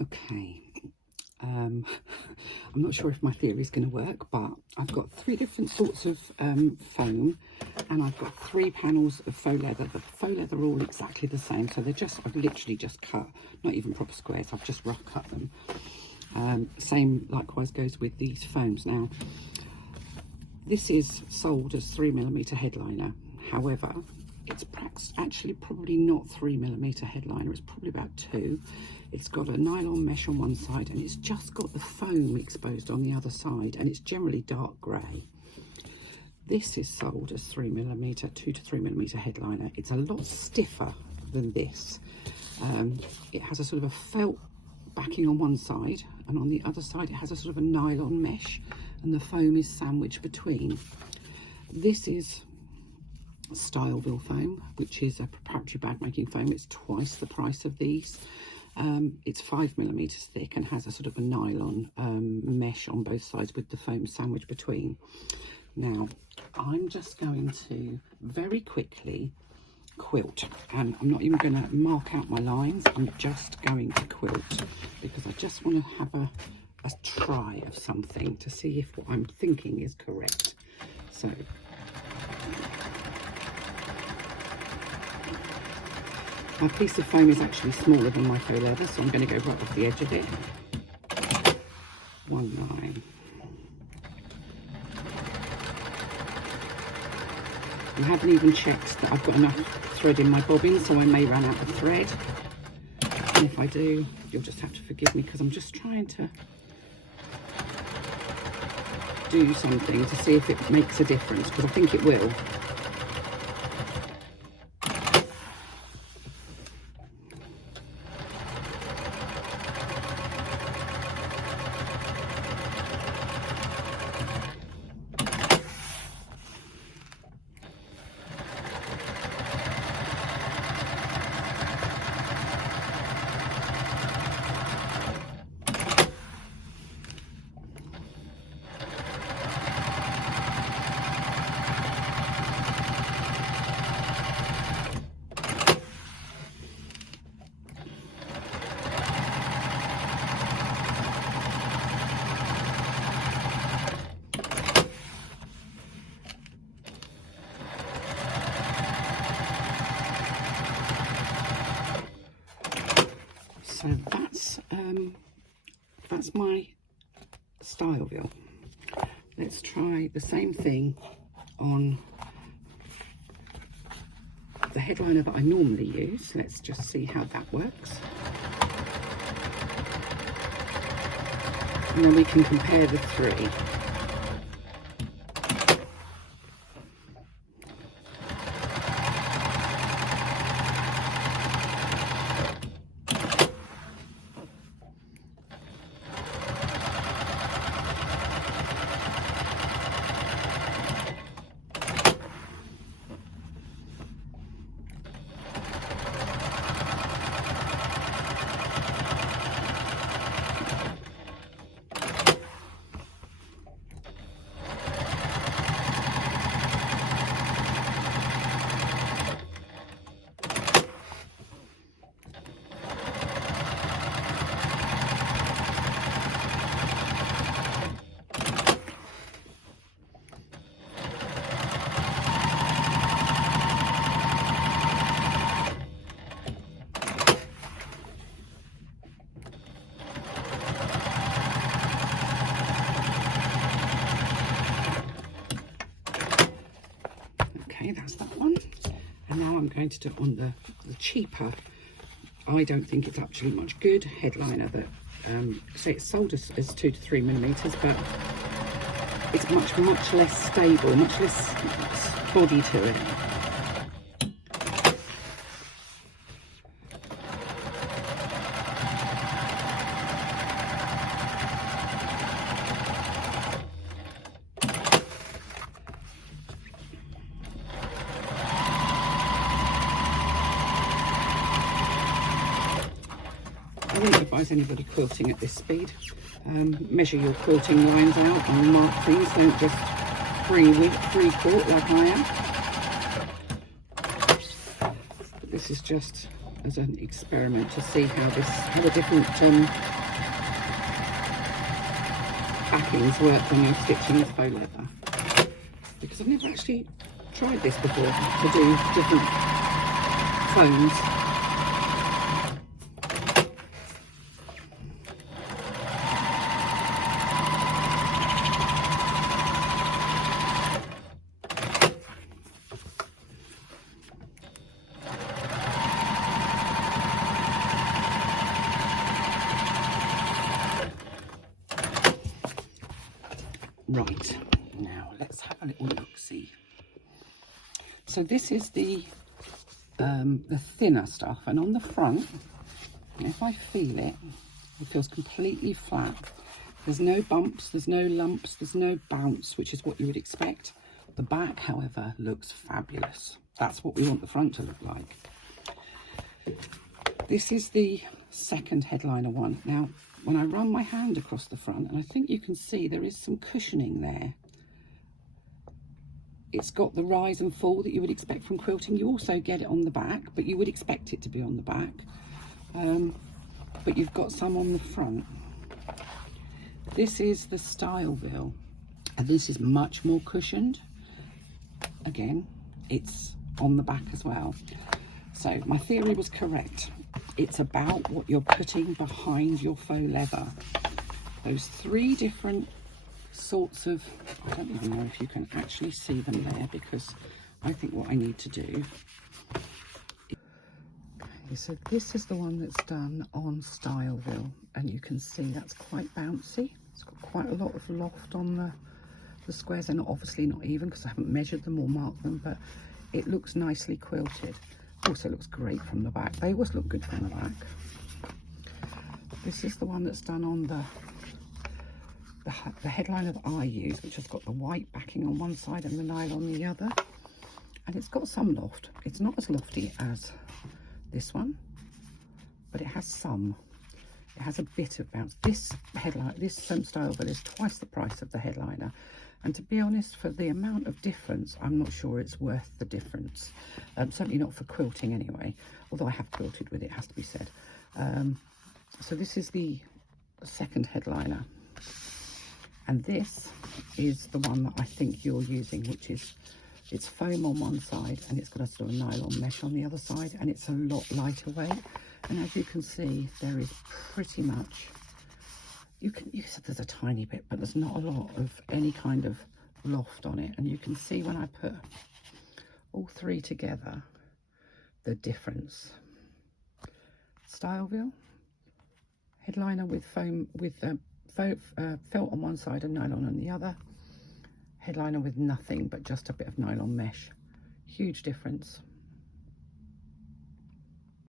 Okay, I'm not sure if my theory is going to work, but I've got 3 different sorts of foam, and I've got 3 panels of faux leather. The faux leather are all exactly the same, so I've literally just cut, not even proper squares, I've just rough cut them. Same likewise goes with these foams. Now, this is sold as 3mm headliner, however, it's actually probably not 3mm headliner, it's probably about 2. It's got a nylon mesh on one side, and it's just got the foam exposed on the other side, and it's generally dark grey. This is sold as 3mm, 2 to 3mm headliner. It's a lot stiffer than this. It has a sort of a felt backing on one side, and on the other side it has a sort of a nylon mesh, and the foam is sandwiched between. This is Styleville foam, which is a proprietary bag making foam. It's twice the price of these. It's 5mm thick and has a sort of a nylon mesh on both sides with the foam sandwiched between. Now, I'm just going to very quickly quilt, and I'm not even going to mark out my lines. I'm just going to quilt because I just want to have a try of something to see if what I'm thinking is correct. So my piece of foam is actually smaller than my faux leather, so I'm going to go right off the edge of it. 1 line. I haven't even checked that I've got enough thread in my bobbin, so I may run out of thread. And if I do, you'll just have to forgive me, because I'm just trying to do something to see if it makes a difference, because I think it will. So that's my Styleville. Let's try the same thing on the headliner that I normally use. Let's just see how that works. And then we can compare the 3. Okay, that's that one. And now I'm going to do it on the cheaper, I don't think it's actually much good, headliner that, say it's sold as 2 to 3mm, but it's much less stable, much less body to it. I wouldn't advise anybody quilting at this speed. Measure your quilting lines out and mark things. Don't just free quilt like I am. But this is just as an experiment to see how the different markings work when you're stitching with faux leather, because I've never actually tried this before to do different foams. Right, now let's have a little look-see. So this is the thinner stuff, and on the front, if I feel it, it feels completely flat. There's no bumps, there's no lumps, there's no bounce, which is what you would expect. The back, however, looks fabulous. That's what we want the front to look like. This is the second headliner one. Now, when I run my hand across the front, and I think you can see there is some cushioning there. It's got the rise and fall that you would expect from quilting. You also get it on the back, but you would expect it to be on the back. But you've got some on the front. This is the Styleville, and this is much more cushioned. Again, it's on the back as well. So my theory was correct. It's about what you're putting behind your faux leather. Those three different sorts of, I don't even know if you can actually see them there, because I think what I need to do. Okay, so this is the one that's done on Styleville, and you can see that's quite bouncy. It's got quite a lot of loft on the squares. They're not obviously not even because I haven't measured them or marked them, but it looks nicely quilted. Also looks great from the back. They always look good from the back. This is the one that's done on the headliner that I use, which has got the white backing on one side and the nylon on the other. And it's got some loft. It's not as lofty as this one, but it has some. It has a bit of bounce. This headliner, this Styleville is twice the price of the headliner. And to be honest, for the amount of difference, I'm not sure it's worth the difference. Certainly not for quilting anyway, although I have quilted with it, has to be said. So this is the second headliner. And this is the one that I think you're using, which is, it's foam on one side and it's got a sort of nylon mesh on the other side, and it's a lot lighter weight. And as you can see, there is pretty much, you said there's a tiny bit, but there's not a lot of any kind of loft on it. And you can see when I put all three together, the difference. Styleville, headliner with foam, with felt on one side and nylon on the other. Headliner with nothing but just a bit of nylon mesh. Huge difference.